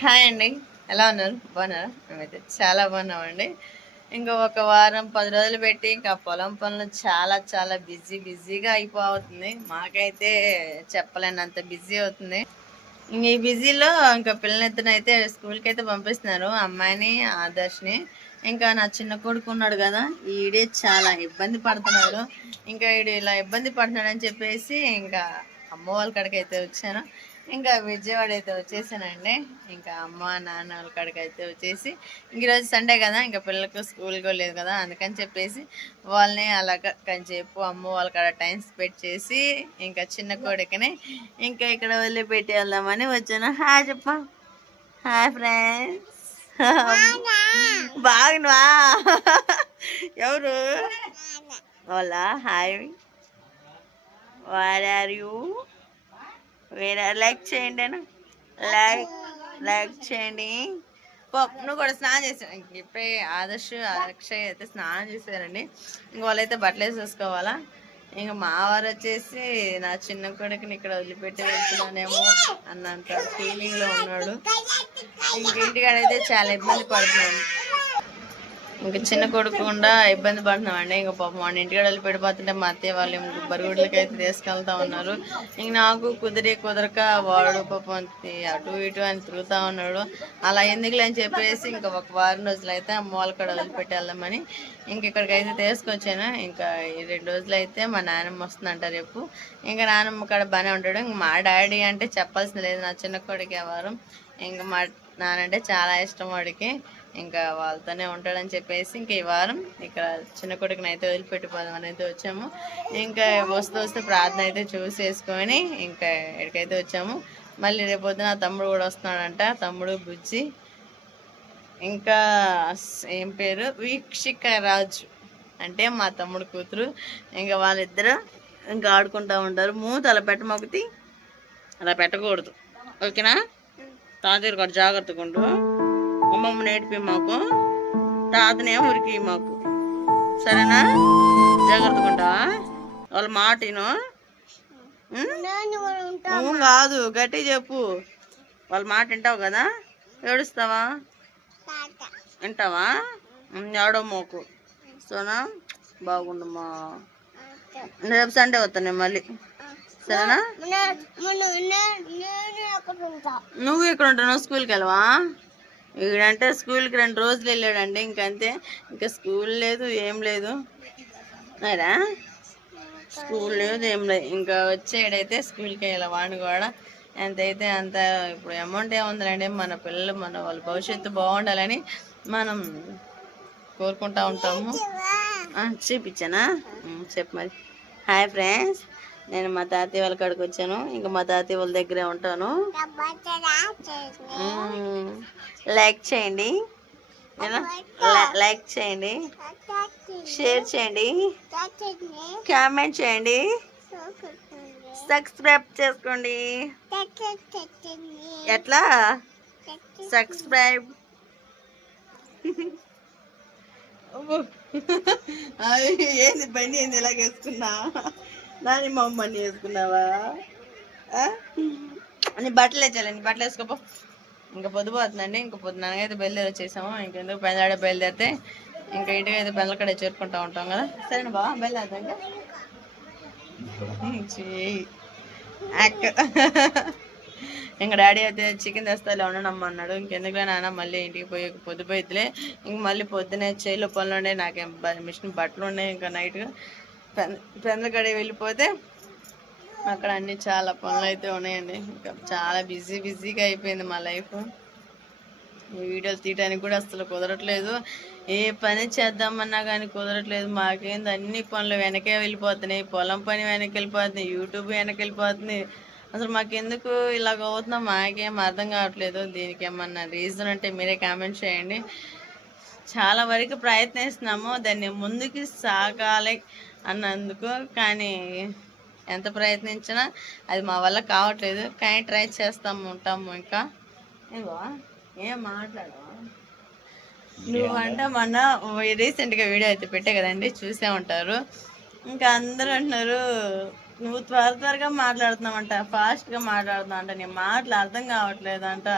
Hi అండి, ఎలా ఉన్నారు? బాగున్నారా? మేమైతే చాలా బాగున్నామండి. ఇంకా ఒక వారం 10 రోజులు పెట్టి ఇంకా పొలం పనులు చాలా చాలా బిజీగా అయిపోతుంది. మాకైతే చెప్పలేనంత బిజీ అవుతుంది. ఇంక ఈ బిజీలో ఇంకా పిల్లలెత్తున అయితే స్కూల్కి అయితే పంపిస్తున్నారు, అమ్మాయిని ఆదర్శని. ఇంకా నా చిన్న కొడుకు ఉన్నాడు కదా, ఈడే చాలా ఇబ్బంది పడుతున్నాడు. ఇంకా ఈడు ఇలా ఇబ్బంది పడుతున్నాడు అని చెప్పేసి ఇంకా అమ్మ వాళ్ళ కాడికి అయితే వచ్చాను. ఇంకా విజయవాడ అయితే వచ్చేసానండి. ఇంకా అమ్మ నాన్న వాళ్ళ కాడికి అయితే వచ్చేసి ఈరోజు సండే కదా, ఇంకా పిల్లలకు స్కూల్కి లేదు కదా, అందుకని చెప్పేసి వాళ్ళని అలాగ కొంచెంసేపు అమ్మ వాళ్ళ కాడ టైం స్పెండ్ చేసి ఇంకా చిన్న కొడుకుని ఇంకా ఇక్కడ వదిలిపెట్టి వెళ్దామని వచ్చాను. హాయ్ చెప్ప. Hi friends. బాగున్నావా? ఎవరు వాళ్ళ? Hi, what are you? వేరే లైక్ చేయండి అన్న, లైక్ చేయండి. నువ్వు కూడా స్నానం చేసాను. ఇప్పుడే ఆదర్శ్ అక్షయ్ అయితే స్నానం చేశారండి. ఇంక వాళ్ళైతే బట్టలు వేసేసుకోవాలా. ఇంక మా వారు వచ్చేసి నా చిన్న కొడుకుని ఇక్కడ వదిలిపెట్టి వెళ్తున్నానేమో అన్నంత ఫీలింగ్లో ఉన్నాడు. ఇంక ఇంటికాడైతే చాలా ఇబ్బంది పడుతున్నాను. ఇంకా చిన్న కొడుకు కూడా ఇబ్బంది పడుతున్నామండి. ఇంకా పాపం వాడిని ఇంటికాడ వెళ్ళి పెడిపోతుంటే మా అత్తయ్య వాళ్ళు బరుగుడ్లకి అయితే తీసుకెళ్తా ఉన్నారు. ఇంక నాకు కుదరక వాడు పాపం అటు ఇటు అని తిరుగుతూ ఉన్నాడు. అలా ఎందుకులే అని చెప్పేసి ఇంకా ఒక వారం రోజులు అయితే అమ్మ వాళ్ళ కాడ వదిలిపెట్టి వెళ్దామని ఇంక ఇక్కడికి అయితే తీసుకొచ్చాను. ఇంకా ఈ 2 రోజులు అయితే మా నాన్నమ్మ వస్తుందంట రేపు. ఇంకా నాన్నమ్మ కాడ బాగానే ఉంటాడు. ఇంక మా డాడీ అంటే చెప్పాల్సింది లేదు, నా చిన్న కొడుకు వారం. ఇంకా మా నానంటే చాలా ఇష్టం వాడికి. ఇంకా వాళ్ళతోనే ఉంటాడని చెప్పేసి ఇంకా ఈ వారం ఇక్కడ చిన్న కొడుకుని అయితే వదిలిపెట్టిపోదామని అయితే వచ్చాము. ఇంకా వస్తే ప్రార్థన అయితే చూసేసుకొని ఇంకా ఎక్కడికైతే వచ్చాము. మళ్ళీ రేపొద్దున తమ్ముడు కూడా వస్తున్నాడంట, తమ్ముడు బుజ్జి. ఇంకా ఏం పేరు, వీక్షిక రాజు అంటే మా తమ్ముడు కూతురు. ఇంకా వాళ్ళిద్దరు ఇంకా ఆడుకుంటూ ఉంటారు. అలా పెట్టమొకటి అలా పెట్టకూడదు, ఓకేనా? తాతయ్య కూడా జాగ్రత్తగా ఉండు. అమ్మమ్మ నేర్పి మాకు, తాతనే ఉరికి మాకు, సరేనా? జాగ్రత్తగా ఉంటావా? వాళ్ళ మాట కాదు, గట్టి చెప్పు. వాళ్ళ మాట వింటావు కదా? ఏడుస్తావా? వింటావా? ఏడవమోకు, సరేనా? బాగుండమ్మా. రేపు సండే వస్తాను మళ్ళీ, సరేనా? నువ్వు ఇక్కడ ఉంటావు, స్కూల్కి వెళ్ళవా? వీడంటే స్కూల్కి 2 రోజులు వెళ్ళాడండి, ఇంకంతే. ఇంకా స్కూల్ లేదు, ఏం లేదు అరా, స్కూల్ లేదు, ఏం లేదు. ఇంకా వచ్చేడైతే స్కూల్కి వెళ్ళాలి వాడిని కూడా. ఎంతైతే అంత ఇప్పుడు అమౌంట్ ఏముందండి, మన పిల్లలు మన వాళ్ళ భవిష్యత్తు బాగుండాలని మనం కోరుకుంటూ ఉంటాము. చూపించానా? చెప్పు మరి. హాయ్ ఫ్రెండ్స్, నేను మా తాతయ్య వాళ్ళ కాడికి వచ్చాను. ఇంకా మా తాతయ్య వాళ్ళ దగ్గరే ఉంటాను. లైక్ చేయండి, లైక్ చేయండి, షేర్ చేయండి, కామెంట్ చేయండి, సబ్స్క్రైబ్ చేసుకోండి. ఎట్లా సబ్స్క్రైబ్? ఏంది బండి, ఏంది ఇలాగ వేసుకున్నా? నాని మా అమ్మని వేసుకున్నావా? నీ బట్టలు వేసాలి, నీ బట్టలు వేసుకోపో. ఇంకా పొద్దుపోతుందండి. ఇంకా పొద్దుననగైతే బయలుదేరి వచ్చేసాము. ఇంకెందుకు పెందాడే బయలుదేరితే ఇంకా ఇంటికి అయితే పెళ్ళ కడే చేరుకుంటూ ఉంటాం కదా. సరేనా బావ, బయలుదేరుతాం. ఇంకా డాడీ అయితే చికెన్ తెస్తాలే ఉండనమ్మ అన్నాడు. ఇంకెందుకులే నాన్న, మళ్ళీ ఇంటికి పోయి పొద్దుపోయిద్దిలే. ఇంక మళ్ళీ పొద్దునే చేయిలో పనులు ఉండే, నాకేం మిషన్ బట్టలు ఉన్నాయి. ఇంకా నైట్గా పెందల కడే వెళ్ళిపోతే అక్కడ అన్ని చాలా పనులు అయితే ఉన్నాయండి. ఇంకా చాలా బిజీగా అయిపోయింది మా లైఫ్. వీడియోలు తీయడానికి కూడా అసలు కుదరట్లేదు. ఏ పని చేద్దామన్నా కానీ కుదరట్లేదు. మాకేంది అన్ని పనులు వెనకే వెళ్ళిపోతున్నాయి. పొలం పని వెనక్కి వెళ్ళిపోతుంది, యూట్యూబ్ వెనక్కి వెళ్ళిపోతుంది. అసలు మాకెందుకు ఇలాగ అవుతుందో మాకేం అర్థం కావట్లేదు. దీనికి ఏమన్నా రీజన్ అంటే మీరే కామెంట్ చేయండి. చాలా వరకు ప్రయత్నిస్తున్నాము దాన్ని ముందుకు సాగాలి అన్నందుకు, కానీ ఎంత ప్రయత్నించినా అది మా వల్ల కావట్లేదు. కానీ ట్రై ఉంటాము. ఇంకా ఏం మాట్లాడవా నువ్వు? అంటే మొన్న రీసెంట్గా వీడియో అయితే పెట్టే కదండి, చూసే ఉంటారు. ఇంకా అందరూ అంటున్నారు నువ్వు త్వరగా మాట్లాడుతున్నావంట, ఫాస్ట్గా మాట్లాడుతున్నావు అంట, నీ మాటలు అర్థం కావట్లేదంట.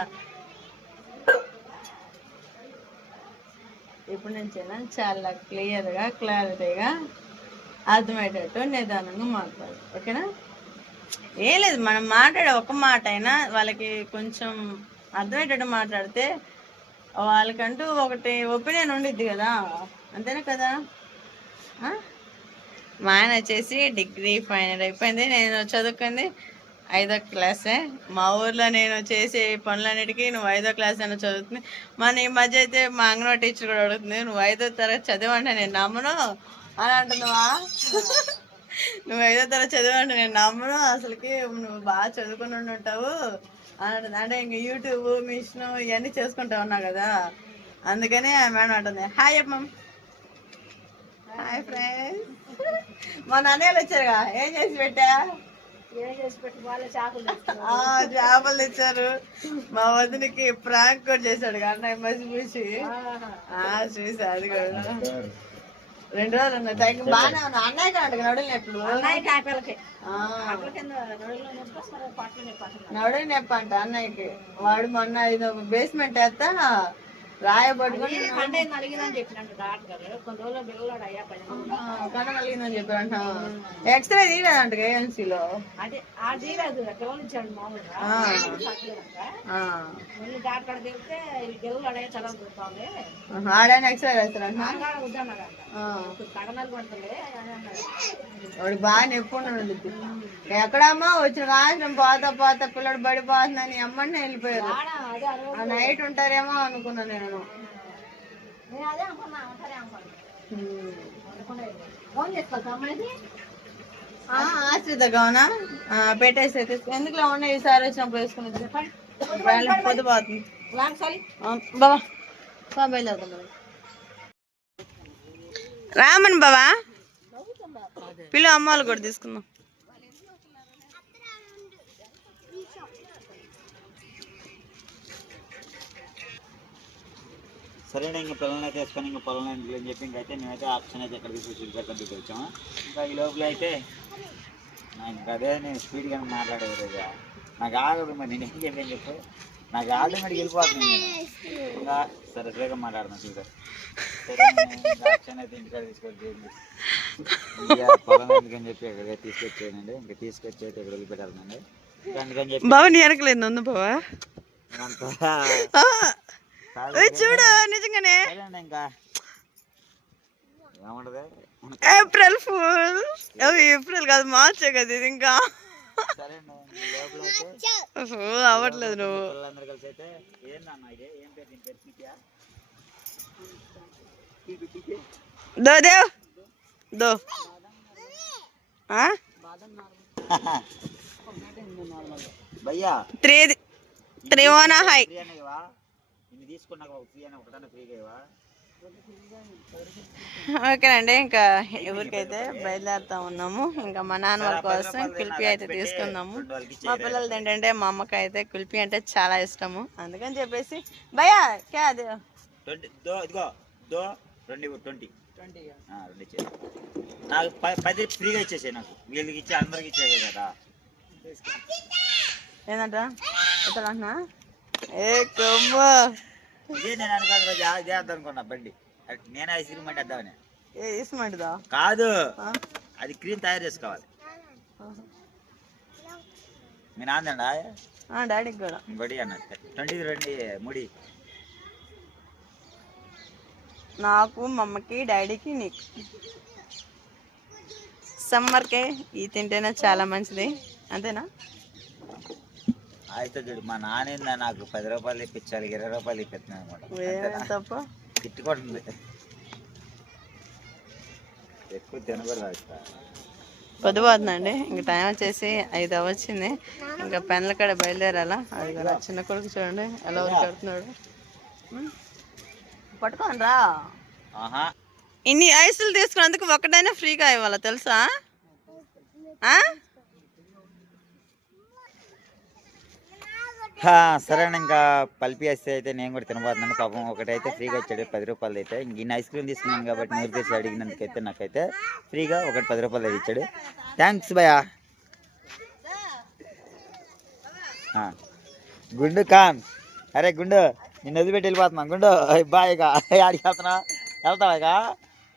ఇప్పుడు నుంచైనా చాలా క్లియర్గా క్లారిటీగా అర్థమయ్యేటట్టు నిదానంగా మాట్లాడు, ఓకేనా? ఏం లేదు, మనం మాట్లాడే ఒక మాట అయినా వాళ్ళకి కొంచెం అర్థమయ్యేటట్టు మాట్లాడితే వాళ్ళకంటూ ఒకటి ఒపీనియన్ ఉండిద్ది కదా, అంతేనా కదా? మా ఆయన వచ్చేసి డిగ్రీ ఫైనల్ అయిపోయింది, నేను చదువుకుంది 5వ క్లాసే. మా ఊర్లో నేను చేసే పనులన్నిటికీ నువ్వు 5వ క్లాస్ అయినా చదువుతుంది. మన ఈ మధ్య అయితే మా అంగన్వాడీ టీచర్ కూడా అడుగుతుంది, నువ్వు 5వ తరగతి చదివంటే నేను నమ్మను అని అంటున్నావా? నువ్వు 5వ తరగతి చదివంటే నేను నమ్మను, అసలుకి నువ్వు బాగా చదువుకుని ఉంటావు అని అంటుంది. అంటే ఇంక యూట్యూబ్ మిషన్ ఇవన్నీ చేసుకుంటా ఉన్నావు కదా, అందుకని మేడం అంటుంది. హాయ్ అమ్మమ్మ. Hi friends. మా నాన్నలు వచ్చారుగా, ఏం చేసి పెట్టా? చేపలు తెచ్చారు. మా వదినికి ప్రాంక్ కూడా చేశాడు అన్నయ్య మసిపూసి చూసా, అది కూడా 2 రోజులు ఉన్నాయి. బాగానే ఉన్నా అన్నయ్య కాదు నడులు నొప్పులు, నడులు నొప్పి అంట అన్నయ్యకి. వాడు మొన్న ఇది బేస్మెంట్ వేస్తా రాయబట్టుకుని కన్ను కలిగిందని చెప్పారంట. ఎక్స్రే తీయలేదంట ఏఎన్సీలో. ఆడైనా ఎక్స్రే వేస్తారంట. వాడు బాగా నొప్పి ఉండదు. ఎక్కడమ్మా వచ్చిన కాసిన పోతా పోతా పిల్లడు పడిపోతుందని అమ్మని వెళ్ళిపోయారు. ఆ నైట్ ఉంటారేమో అనుకున్నా నేను. ఆశ్రిత గౌనా పెట్టేసి ఎందుకులో ఉన్నాయి, ఈసారి వచ్చినప్పుడు వేసుకుని పొద్దుపోతుంది బాబా. బయలుదేరుతాం రామన్ బాబా, పిల్ల అమ్మ వాళ్ళు కూడా తీసుకుందాం. సరేనా, ఇంకా పిల్లల్ని అయితే వేసుకొని ఇంకా పొలం అని చెప్పి ఇంకైతే మేమైతే ఆప్షన్ అయితే ఎక్కడ తీసుకొచ్చి వచ్చాము. ఇంకా ఈ లోపల అయితే ఇంకా అదే నేను స్పీడ్గా మాట్లాడేది రోజా నాకు ఆగదు. మరి నేనేం చెప్పాను చెప్పు, నాకు ఆటోమేటిక్ వెళ్ళిపోతుంది. నేను ఇంకా సరిగ్గా మాట్లాడుతున్నాను చూసారు. సరే ఆప్షన్ అయితే ఇంటికాడ తీసుకొచ్చేయండి, ఇంకా పొలం ఎందుకని చెప్పి ఎక్కడికి తీసుకొచ్చేయండి. ఇంకా తీసుకొచ్చి అయితే ఇక్కడ వదిలిపెట్టాలండి. అందుకని చెప్పి బాబా నీ వెనకలేదు బాబా చూడు నిజంగానే. ఇంకా ఏమంటది ఏప్రిల్ ఫుల్, ఏప్రిల్ కాదు మార్చే కదా ఇది. ఇంకా అవ్వట్లేదు నువ్వు. పిల్లలందరూ కలిసి అయితే ఏందన్నా ఇదే ఏం పేరు, దీని పేరు దో దేవ్ దో భయ్యా త్రివోనా హై ఓకేనండి. ఇంకా ఊరికైతే బయలుదేరుతా ఉన్నాము. ఇంకా మా నాన్న వాళ్ళ కోసం కుల్ఫీ అయితే తీసుకుందాము. మా పిల్లలది ఏంటంటే మా అమ్మకి అయితే కుల్ఫీ అంటే చాలా ఇష్టము, అందుకని చెప్పేసి భయ్యా క్యా అది నాకు 10 ఫ్రీగా ఇచ్చేసాయి. నాకు వీళ్ళకి ఇచ్చే అందరికి ఇచ్చేసే కదా. ఏంటంట అంటున్నా ఇదే నేను అనుకోను రోజు ఇదే అర్థం అనుకున్నా. బండి నేను ఐస్ క్రీమ్ అంటే అద్దామని. కాదు, అది క్రీమ్ తయారు చేసుకోవాలి. మీ నాన్నండా డాడీకి కూడా బడి అన్నది 20 రండి ముడి నాకు మా అమ్మకి డాడీకి నీకు. సమ్మర్కే ఈ తింటేనే చాలా మంచిది, అంతేనా? అయితే చూడు, మా నాన్న నాకు 10 రూపాయలు ఇప్పించాలి, 20 రూపాయలు ఇప్పిస్తున్నాను అనమాట. తప్ప తిట్టుకుంటుంది, ఎక్కువ తినకూడదు. పొద్దుపోతుందండి, ఇంక టైం వచ్చేసి 5 అవ్వచ్చింది. ఇంకా పెన్ల కాడ బయలుదేరాలా. అది కూడా చిన్న కొడుకు చూడండి ఎలా కడుతున్నాడు. పట్టుకోండి రా. ఇన్ని ఐసులు తీసుకున్నందుకు ఒకటైనా ఫ్రీగా ఇవ్వాలా తెలుసా? సరేనా, ఇంకా పల్పి వేస్తే అయితే నేను కూడా తినబోతున్నాను. పాపం ఒకటైతే ఫ్రీగా ఇచ్చాడు 10 రూపాయలు అయితే. ఇంక ఇన్ని ఐస్ క్రీమ్ తీసుకున్నాను కాబట్టి నూరు చేసి అడిగినందుకైతే నాకైతే ఫ్రీగా ఒకటి 10 రూపాయలు అయితే ఇచ్చాడు. థ్యాంక్స్ భయ్యా. గుండు ఖాన్, అరే గుండు నిన్ను వదిలిపెట్టి వెళ్ళిపోతున్నా గుండు బాయ్ ఇక ఆడికి వెళ్తున్నా వెళ్తావా ఇక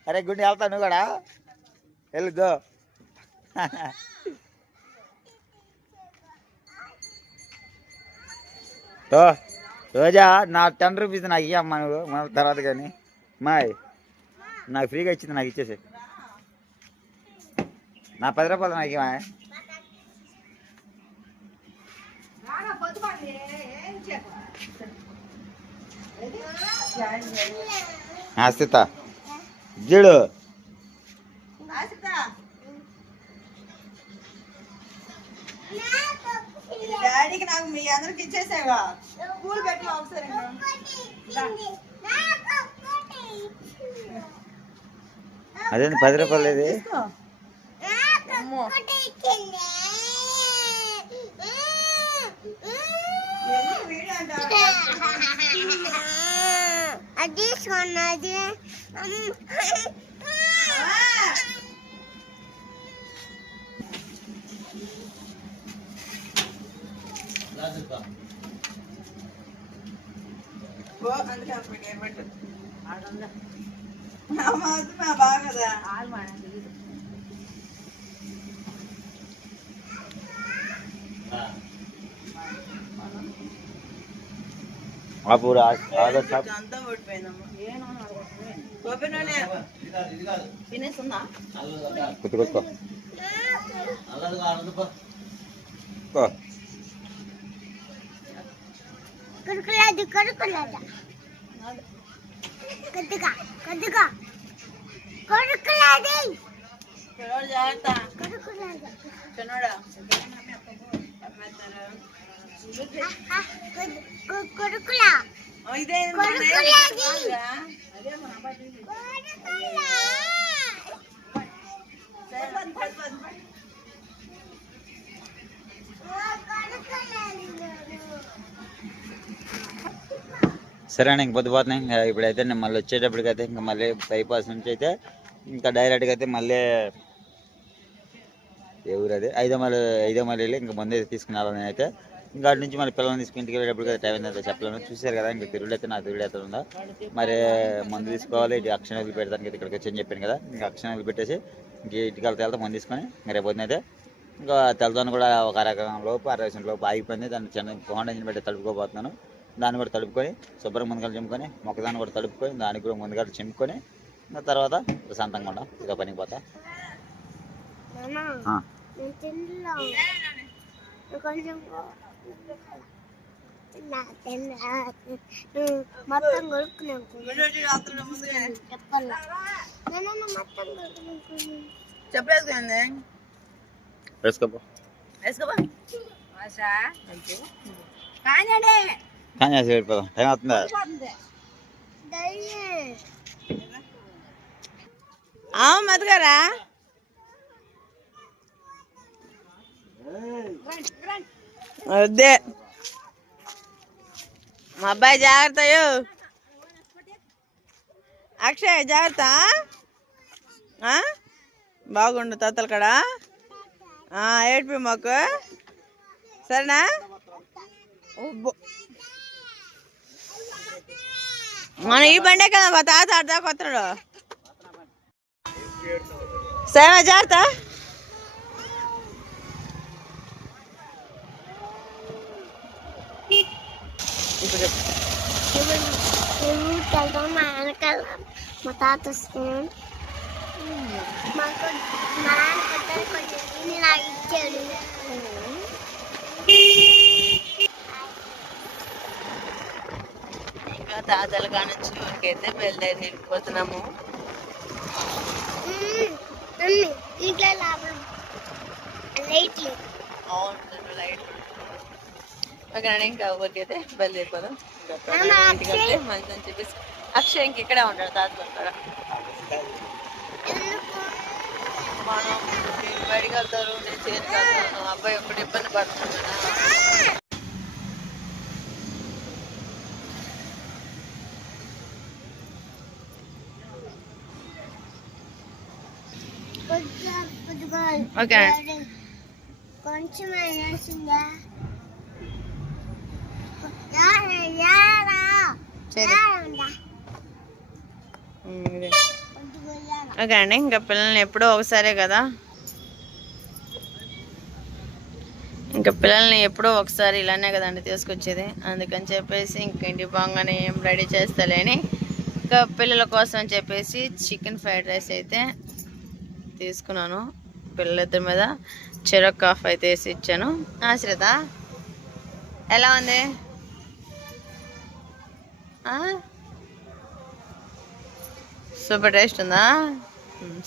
అరే గుండు వెళ్తావు నువ్వు కూడా వెళ్దో రోజా నా 10 రూపీస్ నాకు ఇవ్వమ్మా నువ్వు మన తర్వాత కానీ మాయ్ నాకు ఫ్రీగా ఇచ్చింది నాకు ఇచ్చేసి నా 10 రూపాయలు నాకు ఇవ్వ ఆస్తిత చూడు డాడీకి నాకు మీ అందరికి ఇచ్చేసావా స్కూల్ పెట్టి ఒకసారి అదేంటి 10 రూపాయలు ఇది అది సోనాది బాగా అప్పుడు షాప్ అంతా ఓడిపోయిందమ్మా కొబ్బరి నూనె తినేస్తుందా కుట్టుకొచ్చుకో కొడుకులాది కొడుకులాద కొద్దిగా కొద్దిగా కొడుకులాది పిల్లలు జాగ్రత్త కొడుకులాద చిన్నోడా కొడుకులా ఇదే కొడుకులాది సరే అండి ఇంక పొద్దుపోతున్నాయి ఇంకా ఇప్పుడైతే నేను మళ్ళీ వచ్చేటప్పటికైతే ఇంకా మళ్ళీ బైపాస్ నుంచి అయితే ఇంకా డైరెక్ట్గా అయితే మళ్ళీ ఏ ఊరు అది ఐదో మళ్ళీ వెళ్ళి ఇంకా ముందు అయితే తీసుకున్నాను అయితే ఇంకా అటు నుంచి మళ్ళీ పిల్లల్ని తీసుకుని ఇంటికి వెళ్ళేటప్పటికైతే టైం అయితే చెప్పలేను చూసారు కదా ఇంకా తిరుగుడు అయితే నా తిరుగుడు అయితే ఉందా మరి మందు తీసుకోవాలి ఇటు అక్షణ వదిలి పెడతానికి అయితే ఇక్కడికి వచ్చి చెప్పాను కదా ఇంకా అక్షణ వదిలి పెట్టేసి ఇంక ఇంటికి వెళ్తే మందు తీసుకొని ఇంకా రేపు అయితే ఇంకా తెల్లదాన్ని కూడా ఒక అరగం లోపు 60 లోపు ఆగిపోయింది దాన్ని చిన్న హోండా ఇంజిన్ పెట్టి తడుపుకోబోతున్నాను దాన్ని కూడా తడుపుకొని శుభ్రంగా ముందుగా చెంపుకొని మొక్కదాన్ని కూడా తడుపుకొని దానికి కూడా ముందుగా చెంపుకొని తర్వాత ప్రశాంతంగా ఉండా ఇక పనికి పోతా మొత్తం కొడుకున్నాను చెప్పేసుకోండి వేసుకోపో వేసుకోబా కానీ వెళ్ళిపోదాం టైం అవుతుందా మధుగారా వద్దే మా అబ్బాయి జాగ్రత్త అక్షయ్ జాగ్రత్త బాగుండు తాతలు కాడ ఏడిపి మాకు సరేనా మన ఈ బండే కదా మా తాత ఆడదా కొత్తడు సరే జాగ్రత్త మా వెనకాల మా తాత వస్తున్నాడు మాకు మా నాన్న కొట్టాలి కొంచెం నాకు ఇచ్చాడు ఇంకా తాతల కానుంచి ఊరికైతే బయలుదేరి వెళ్ళిపోతున్నాము ఇంట్లో లాభం లైట్లు అవును లైట్ ఓకేనండి ఇంకా ఊరికైతే బయలుదేరిపోదాం ఇంటికి వెళ్తే మంచిగా చెప్పేసి అక్షయ్ ఇంక ఇక్కడే ఉంటాడు తాతలు ఉంటాడు మనం నేను బయటికి వెళ్తారు నేను చేతికి వెళ్తాను అబ్బాయి ఒక్కటి ఇబ్బంది పడుతున్నాడు ఓకే కొంచెం ఓకే అండి, ఇంకా పిల్లల్ని ఎప్పుడో ఒకసారే కదా, ఇంకా పిల్లల్ని ఎప్పుడో ఒకసారి ఇలానే కదండి తీసుకొచ్చేది. అందుకని చెప్పేసి ఇంకేంటి బాగానే ఏం రెడీ చేస్తలేని ఇంకా పిల్లల కోసం అని చెప్పేసి చికెన్ ఫ్రైడ్ రైస్ అయితే తీసుకున్నాను. పిల్లలిద్దరి మీద చెరొక కాఫ్ అయితే వేసి ఇచ్చాను. ఆశ్రిత ఎలా ఉంది? సూపర్ టేస్ట్ ఉందా?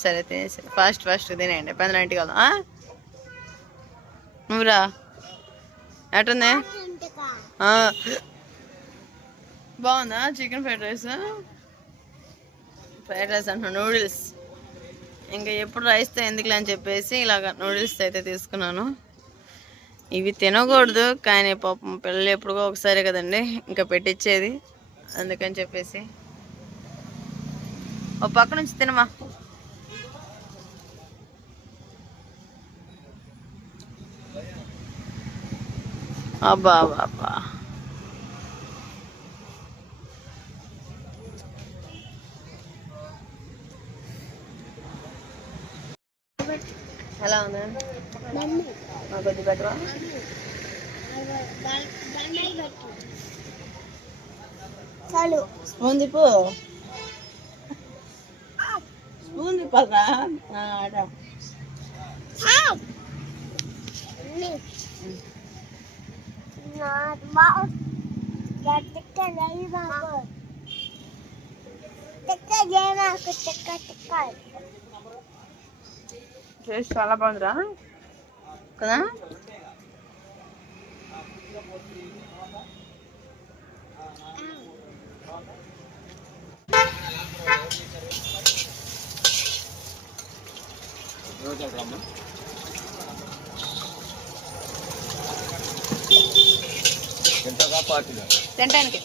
సరే తినేసి ఫాస్ట్ తినేయండి, 10 కదా. నువ్వురా ఎటుంది? బాగుందా chicken fried rice? Fried rice అంటున్నా, నూడిల్స్. ఇంకా ఎప్పుడు రైస్తో ఎందుకులే అని చెప్పేసి ఇలాగ నూడిల్స్ అయితే తీసుకున్నాను. ఇవి తినకూడదు కానీ పాపం పిల్లలు ఎప్పుడుగో ఒకసారి కదండి ఇంకా పెట్టించేది. అందుకని చెప్పేసి ఓ పక్క నుంచి తినమా. అబ్బా బాబా, ఎలా ఉంది? కొద్ది పెట్టవా? స్పూన్ తిప్పు, స్పూన్ తిప్పాలరా. టేస్ట్ చాలా బాగుందిరా కదా. తింటానికి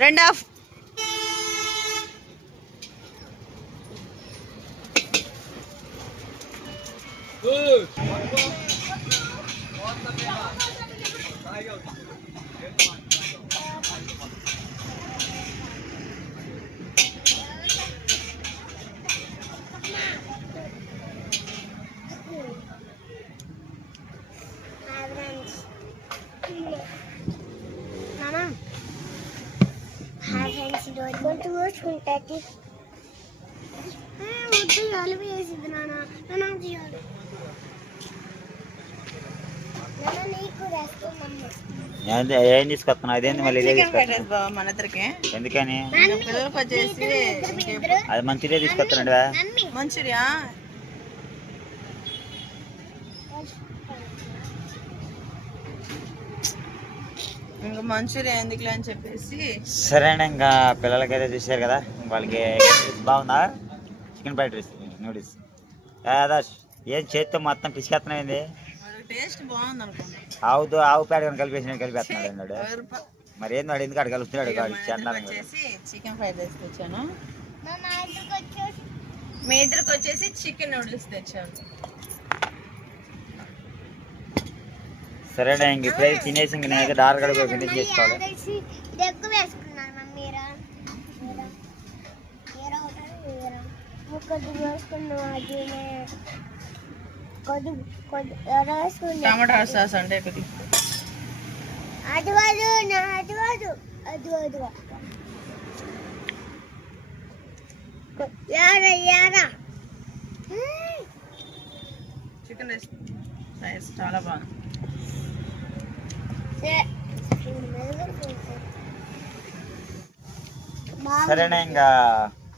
రెండు హాఫ్. కొంచెం చూసుకుంటుంది వద్దు అలివి వేసింది నాన్న చేయాలి నీకు ఏం తీసుకొస్తున్నావు? అదేంటి మళ్ళీ మన ఇద్దరికి ఎందుకని? పిల్లలకు వచ్చేసి అది మంచిగా తీసుకొస్తానండి. మంచూరియా ఇంకా మంచూరియా ఎందుకులే అని చెప్పేసి సరే అండి. ఇంకా పిల్లలకైతే చూసారు కదా, వాళ్ళకి బాగుందా chicken fried rice noodles? Adarsh ఏం చేత్తో మొత్తం పిసికేస్తున్నాయింది. టేస్ట్ బాగుంది అనుకుంటా. ఆవు పేడ కానీ కలిపేస్తున్నాడు అన్నాడు. మరి ఏంది వాడు ఎందుకు అక్కడ కలుపుతున్నాడు? చికెన్ ఫ్రైడ్ రైస్ తెచ్చాను, మీ ఇద్దరికి వచ్చేసి చికెన్ నూడిల్స్ తెచ్చాను. సరేనా, ఇంక ఇప్పుడైతే తినేసి ఇంక నేనైతే డార్ గడ ఫినిష్ చేసుకోవాలి. టమాటా సాస్ అంటే చికెన్ రైస్ చాలా బాగుంది. సరేనా ఇంకా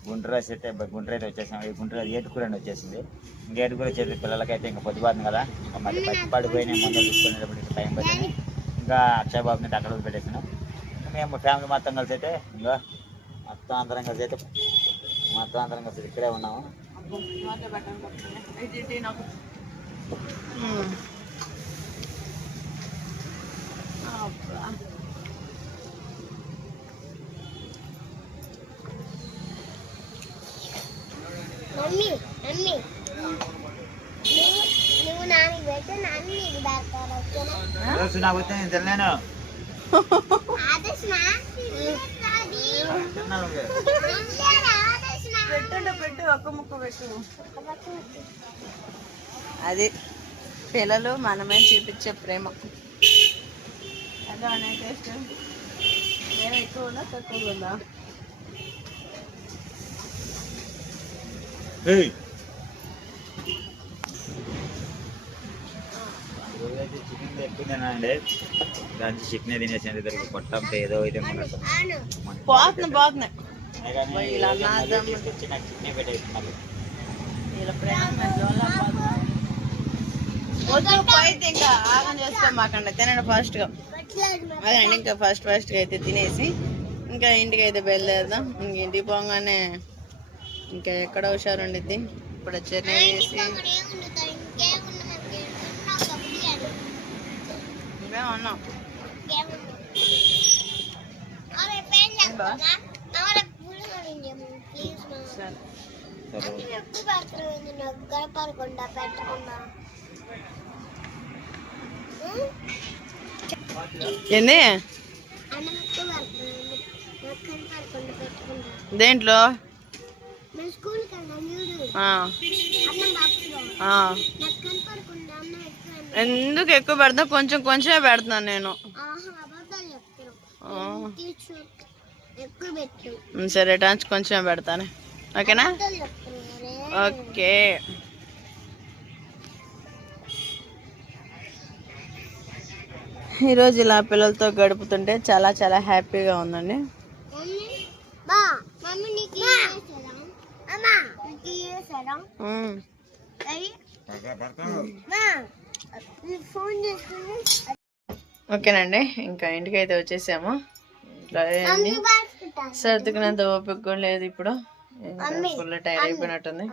గుంటూరు అయితే గుంటూరు అయితే వచ్చేసాం. ఈ గుంటూరు ఏటుకూర అని వచ్చేసింది. ఇంకా ఏటుకూర వచ్చేది పిల్లలకైతే ఇంకా పొద్దుబాతుంది కదా, ఇంకా మళ్ళీ పడిపోయిన మందులు తీసుకునేటప్పుడు ఇంకా టైం పట్టింది. ఇంకా అక్షయ్ బాబుని అక్కడ వదిలిపెట్టేసినాం. మేము ఫ్యామిలీ మొత్తం కలిసి అయితే ఇంకా మొత్తం అందరం కలిసి ఇక్కడే ఉన్నాము. మమ్మీ మమ్మీ నువ్వు నాన్నకి పెట్టు, నాన్న నీకు పెడతాను. ఓకేనా? రోజు నాకు వస్తే నేను తిన్నాను. పెట్టు ఒక్క ముక్క పెట్టు. అది పిల్లలు మనమే చూపించే ప్రేమ. ఎలా ఉన్నాయి టేస్ట్? వేరే ఎక్కువ ఉందా తక్కువ ఉందా? చికెన్ ఎక్కువ తినండి, దానికి చికెన్ తినేసి దగ్గర పొట్టంతా ఏదో అయితే పోతున్నాయి చికెన్ పెట్టేస్తున్నారు. వద్దు పోయితే ఇంకా ఆగం చేసుకోమాకండి, తినండి ఫాస్ట్గా. అదేండి ఇంకా ఫస్ట్గా అయితే తినేసి ఇంకా ఇంటికి అయితే బయలుదేరదాం. ఇంక ఇంటికి పోగానే ఇంకా ఎక్కడ హుషారు ఉండిద్ది. ఇప్పుడు జర్నీ చేసి ఇంకా ఉన్నాం. ఏంది దేంట్లో? ఎందుకు ఎక్కువ పెడతా? కొంచెం కొంచెమే పెడుతున్నాను నేను. సరే టాన్స్ కొంచెమే పెడతాను, ఓకేనా? ఓకే. ఈరోజు ఇలా పిల్లలతో గడుపుతుంటే చాలా చాలా హ్యాపీగా ఉందండి. ఓకేనండి, ఇంకా ఇంటికి అయితే వచ్చేసాము. ఇంట్లో సర్దుకునేంత ఓపిక కూడా లేదు ఇప్పుడు. ఫుల్ టైర్ అయిపోయినట్టుంది.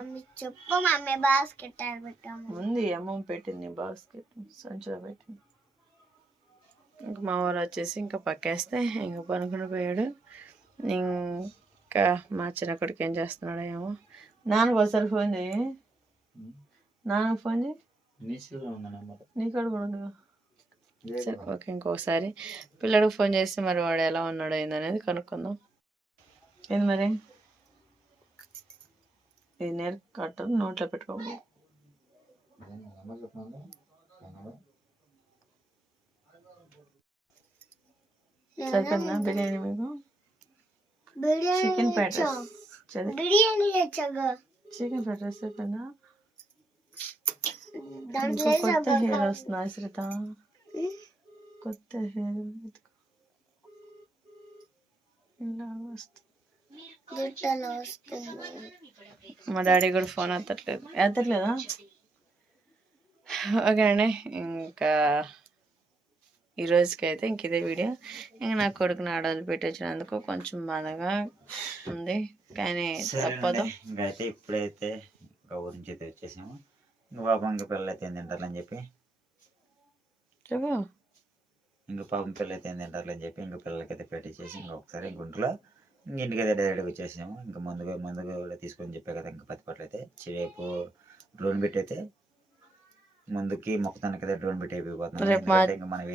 ఉంది అమ్మ పెట్టింది బాస్కెట్ సంచిలో పెట్టింది. ఇంకా మా వారు వచ్చేసి ఇంకా పక్కేస్తే ఇంకా పనుకుని పోయాడు. ఇంకా మా చిన్న కొడుకు ఏం చేస్తున్నాడు ఏమో. నాన్నకు ఒకసారి ఫోన్ చేయి, నాన్నకు ఫోన్ చేయి. నీ కాడ కూడా ఉందిగా. సరే ఓకే, ఇంకొకసారి పిల్లడికి ఫోన్ చేస్తే మరి వాడు ఎలా ఉన్నాడో ఏందనేది కనుక్కుందాం. ఏంది మరి ఇది నేర్ కట్ట నోట్లో పెట్టుకోకూడదు. సరిపోయిందా బిర్యానీ మీకు? Chicken fried rice, chicken fried rice సరిపోయిందా? కొత్త హెయిర్ వస్తుంది ఆశ్రిత, కొత్త హెయిర్ ఇలా వస్తుంది. మా డాడీ కూడా ఫోన్ ఎత్తట్లేదా? ఓకే అండి, ఇంకా ఈ రోజుకైతే ఇంక ఇదే వీడియో. ఇంకా నా కొడుకుని ఆడలు పెట్టి వచ్చినందుకు కొంచెం బాధగా ఉంది, కానీ తప్పదు. ఇంకైతే ఇప్పుడైతే ఇంకా ఊరి నుంచి అయితే వచ్చేసాము. ఇంకా పాపం ఇంకా పిల్లలు అయితే ఏం తింటారని చెప్పి చెప్పు. ఇంకా పాపం పిల్లలు అయితే ఏం తింటారని చెప్పి ఇంకా పిల్లలకైతే పెట్టించేసి ఇంకా ఒకసారి గుంటలో ఇంక ఇంటికైతే డైరెక్ట్గా వచ్చేసాము. ఇంకా ముందుగా కూడా తీసుకొని చెప్పే కదా, ఇంకా పత్తిపట్లు అయితే రేపు డ్రోన్ పెట్టి అయితే ముందుకి మొక్కతానికి అయితే డ్రోన్ పెట్టి అయిపోతున్నాం. ఇంకా మనం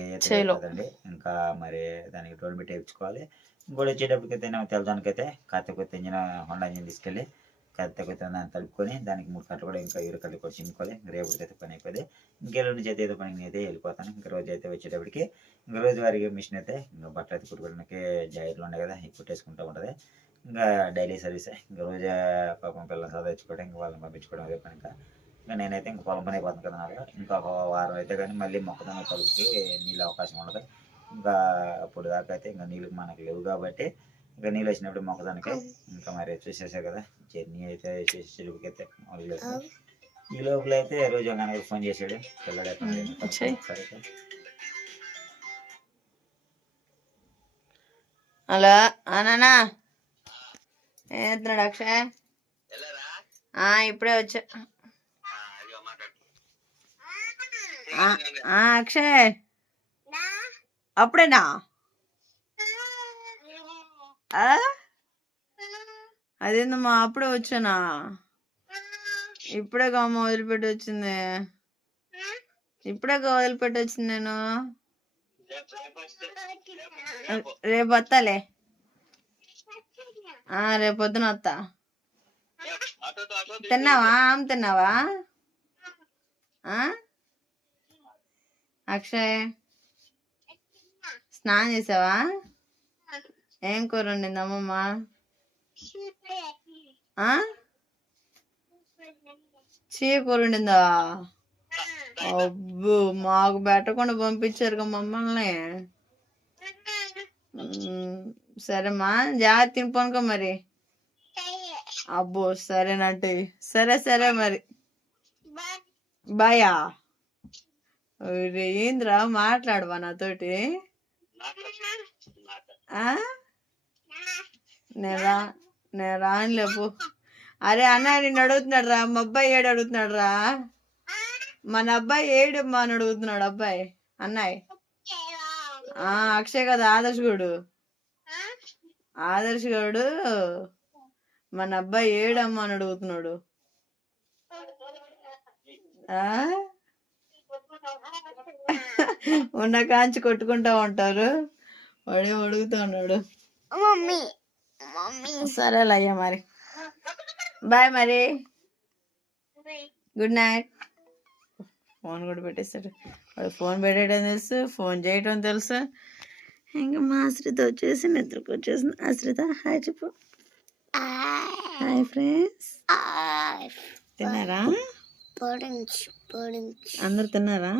కదండి, ఇంకా మరి దానికి డ్రోన్ పెట్టి వేయించుకోవాలి. ఇంకోటి వచ్చేటప్పటికైతే నేను తెలదానికైతే కాకపోతే ఇంజిన్ హోండా ఇంజిన్ తీసుకెళ్ళి కాకపోతే దాన్ని తలుపుకొని దానికి 3 కట్టలు కూడా ఇంకా 2 కట్టలు కూడా చింపుకోవాలి. రేపటికి అయితే పని అయిపోయింది. ఇంకెళ్ళ నుంచి అయితే ఏదో పని అయితే వెళ్ళిపోతాను. ఇంకా రోజు అయితే వచ్చేటప్పటికి ఇంకా రోజు వారికి మిషన్ అయితే ఇంకా బట్టలు అయితే కుట్టుకోవడానికి జాయిర్లు ఉన్నాయి కదా, ఇవి కుట్టేసుకుంటూ ఉంటుంది. ఇంకా డైలీ సర్వీస్ ఇంకా రోజు పాపం పిల్లలు చదివించుకోవడం, ఇంకా వాళ్ళని పంపించుకోవడం అదే పని. ఇంకా నేనైతే ఇంకా పొలం పని అయిపోతుంది కదా నాకు. ఇంకా ఒక వారం అయితే కానీ మళ్ళీ మొక్కజొన్న కలుపుకి నీళ్ళు అవకాశం ఉండదు. ఇంకా అప్పుడు దాకా అయితే ఇంకా నీళ్ళు మనకు లేవు కాబట్టి ఇంకా నీళ్ళు వచ్చినప్పుడు మొక్కదానికి. ఇంకా మరి చూసేసారు కదా జర్నీ అయితే చెరువుకైతే మొదలుపెట్టాం. ఈ లోపల అయితే రోజు నాన్నగారు ఫోన్ చేశాడు పిల్లడు ఎక్కడ. హలో అనా ఏం చేస్తున్నాడు అక్షయ్? ఇప్పుడే వచ్చా. అక్షయ్ అప్పుడేనా? అదేందమ్మా అప్పుడే వచ్చానా? ఇప్పుడే అమ్మ వదిలిపెట్టి వచ్చింది. నేను రేపు వస్తాలే. రేపు పొద్దున వస్తా. తిన్నావా? తిన్నావా అక్షయ్? స్నానం చేసావా? ఏం కూర వండింది అమ్మమ్మ? చీకూర వండిందా? అబ్బో మాకు పెట్టకుండా పంపించారు మమ్మల్ని. సరేమ్మా జాగ్రత్త తిని పనుకో మరి. అబ్బో సరేనంటే సరే మరి బాయా. ఏంద్రా మాట్లాడవా నాతోటి? నేను రానులేపు. అరే అన్నయ్య నిన్ను అడుగుతున్నాడు రా. మా అబ్బాయి ఏడు అడుగుతున్నాడు రా. మన అబ్బాయి ఏడమ్మా అని అడుగుతున్నాడు అబ్బాయి అన్నయ్య. అక్షయ్ కదా ఆదర్శ్ గడు మన అబ్బాయి ఏడమ్మా అని అడుగుతున్నాడు. ఉన్న కాంచి కొట్టుకుంటా ఉంటారు. వాడే అడుగుతా ఉన్నాడు. సరేలే అయ్యా మరి బాయ్ మరి. Good night. ఫోన్ కూడా పెట్టేస్తాడు వాడు. ఫోన్ పెట్టడం తెలుసు, ఫోన్ చేయటం తెలుసు. ఇంకా మా ఆశ్రిత వచ్చేసి నిద్రకు వచ్చేసింది. ఆశ్రిత హాయ్ చెప్పు. Hi friends. తిన్నారా? అందరు తిన్నారా?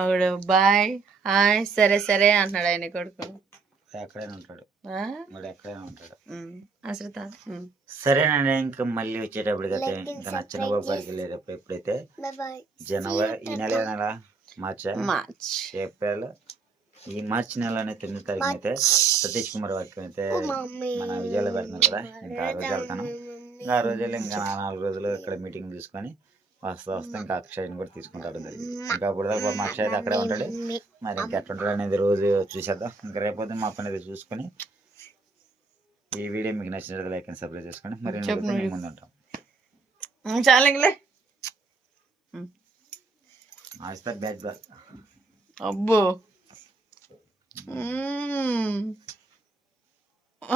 ఆవిడ బాయ్ హాయ్ సరే అంటున్నాడు ఆయన కొడుకు. ఎక్కడైనా ఉంటాడు. ఆశ్రిత సరేనండి. ఇంకా మళ్ళీ వచ్చేటప్పటికైతే ఇంకా నా చిన్న బాబు గారికి వెళ్ళేటప్పుడు ఎప్పుడైతే జనవరి ఈ నెల మార్చ్ ఏప్రిల్ ఈ మార్చి నెల 9వ తారీఖున అయితే సతీష్ కుమార్ వారికి అయితే మన విజయాలు పెడుతున్నారు కదా. ఇంకా ఆ రోజు వెళ్తాను. ఇంకా ఆ రోజు ఇంకా 4 రోజులు ఇక్కడ మీటింగ్ తీసుకొని వస్తా ఇంకా అక్షయ్ని కూడా తీసుకుంటాడు. ఇంకా అప్పుడు దాకా మా అక్షయ్ అయితే అక్కడే ఉంటాడు. మరి ఇంకా ఎట్లా ఉంటాడు అనేది రోజు చూసేద్దాం. ఇంకా రేపొద్దు మా పని అయితే చూసుకొని ఈ వీడియో మీకు నచ్చినట్లయితే లైక్ అండ్ సబ్స్క్రైబ్ చేసుకోండి. మరి ముందు ఉంటాం. చాలంగిలే. బ్యాక్ అబ్బో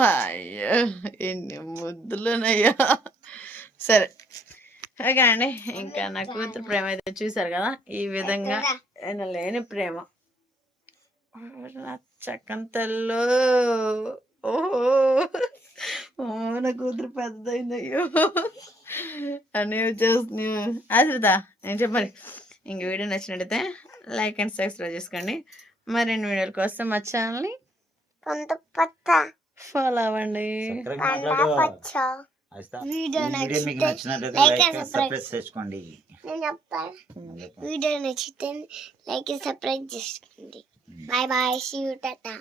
అయ్యో ఎన్ని ముద్దులునయ్యా. సరే ఓకే అండి. ఇంకా నా కూతురు ప్రేమ అయితే చూసారు కదా. ఈ విధంగా లేని ప్రేమ చక్కంతల్లో. ఓహో నా కూతురు పెద్దయింది. అయ్యో అని వచ్చేస్తుంది. ఆశ్రిత నేను చెప్పాలి. ఇంక వీడియో నచ్చినట్టయితే లైక్ అండ్ సబ్స్క్రైబ్ చేసుకోండి. మరిన్ని వీడియోల కోసం మా ఛానల్ని ఫాలో అవ్వండి. వీడియో నచ్చితే లైక్ సబ్స్క్రైబ్ చేసుకోండి. Bye bye. See you Tata.